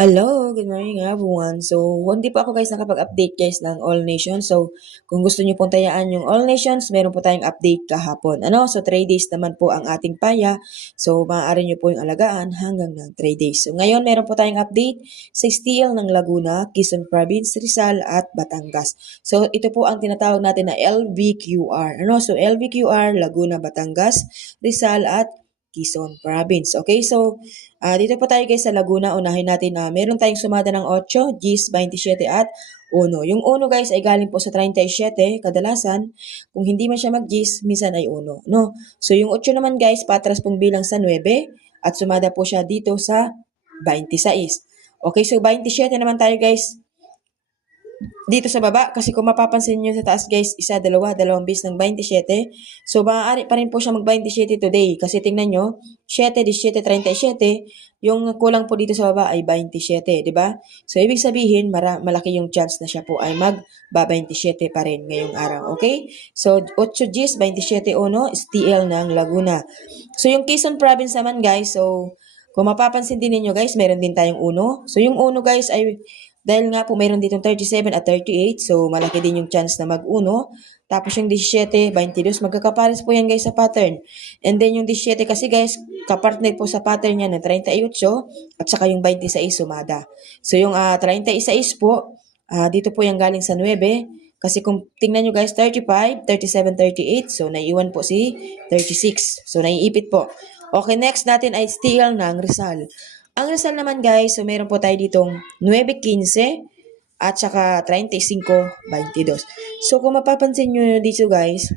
Hello, good morning everyone. So, hindi pa ako guys nakapag-update guys ng All Nations. So, kung gusto niyo pong tayaan yung All Nations, meron po tayong update kahapon. So 3 days naman po ang ating paya. So, maaari niyo po yung alagaan hanggang ng 3 days. So, ngayon meron po tayong update sa Steel ng Laguna, Quezon Province, Rizal at Batangas. So, ito po ang tinatawag natin na LVQR. So, LVQR, Laguna, Batangas, Rizal at Quezon Province. Okay, so dito po tayo guys sa Laguna. Unahin natin na meron tayong sumada ng 8, Gs 27 at 1. Yung 1 guys ay galing po sa 37. Kadalasan, kung hindi man siya mag-Gs, minsan ay 1. No? So yung 8 naman guys, patras pong bilang sa 9 at sumada po siya dito sa 26. Okay, so 27 naman tayo guys dito sa baba, kasi kung mapapansin nyo sa taas guys, isa, dalawa, dalawang bis ng 27. So, maaari pa rin po siya mag-27 today. Kasi tingnan nyo, 7, 17, 37, yung kulang po dito sa baba ay 27, di ba? So, ibig sabihin, malaki yung chance na siya po ay mag-27 pa rin ngayong araw, okay? So, 8 Gs, 27, 1, STL ng Laguna. So, yung Quezon Province naman guys, so, kung mapapansin din ninyo guys, meron din tayong 1. So, yung 1 guys ay dahil nga po mayroon ditong 37 at 38, so malaki din yung chance na mag-1. Tapos yung 17, 22, magkakapares po yan guys sa pattern. And then yung 17 kasi guys, kapartner po sa pattern niya ng 38 at saka yung 26 sumada. So yung 36 po, dito po yung galing sa 9. Kasi kung tingnan nyo guys, 35, 37, 38, so naiiwan po si 36. So naiipit po. Okay, next natin ay steel ng Rizal. Ang Rizal naman guys, so meron po tayo ditong 9.15 at saka 35.22. So kung mapapansin nyo dito guys,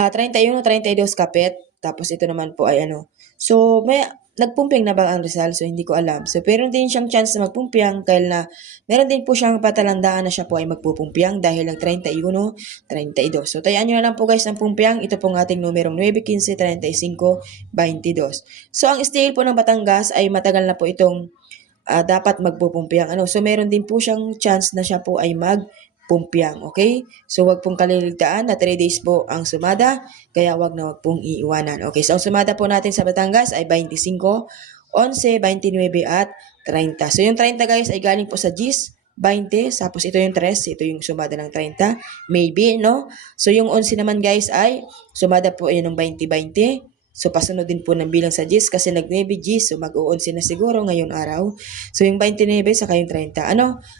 31, 32 kapit, tapos ito naman po ay ano. So may nagpumping na ba ang Rizal? So hindi ko alam. So pero din siyang chance na magpumpiang dahil na meron din po siyang patalandaan na siya po ay magpupumpiang dahil ng 31, 32. So tayaan nyo na lang po guys ang pumpiang. Ito pong ating numerong 9, 15, 35, 22. So ang style po ng Batangas ay matagal na po itong dapat magpupumpiang. So meron din po siyang chance na siya po ay magpumpiang. Okay? So wag pong kaliligtaan na 3 days po ang sumada, kaya wag pong iiwanan. Okay, so ang sumada po natin sa Batangas ay 25, 11, 29 at 30. So yung 30 guys ay galing po sa Gs, 20, tapos ito yung 3, ito yung sumada ng 30, maybe, no? So yung 11 naman guys ay sumada po ay ng 20, 20. So, pasunod din po ng bilang sa Gs kasi nag-9 Gs. So, mag-11 na siguro ngayon araw. So, yung 29 saka yung 30.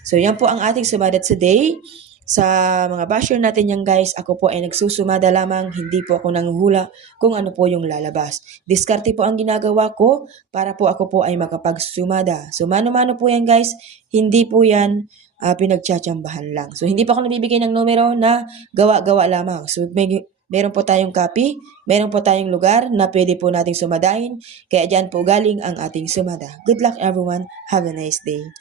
So, yan po ang ating sumadat today. Sa mga basher natin yan guys, ako po ay nagsusumada lamang. Hindi po ako nanguhula kung ano po yung lalabas. Diskarte po ang ginagawa ko para po ako po ay makapagsumada. So, mano-mano po yan guys. Hindi po yan pinagtsatsambahan lang. So, hindi pa ako nabibigay ng numero na gawa-gawa lamang. So, meron po tayong copy, meron po tayong lugar na pwede po nating sumadahin. Kaya dyan po galing ang ating sumada. Good luck everyone. Have a nice day.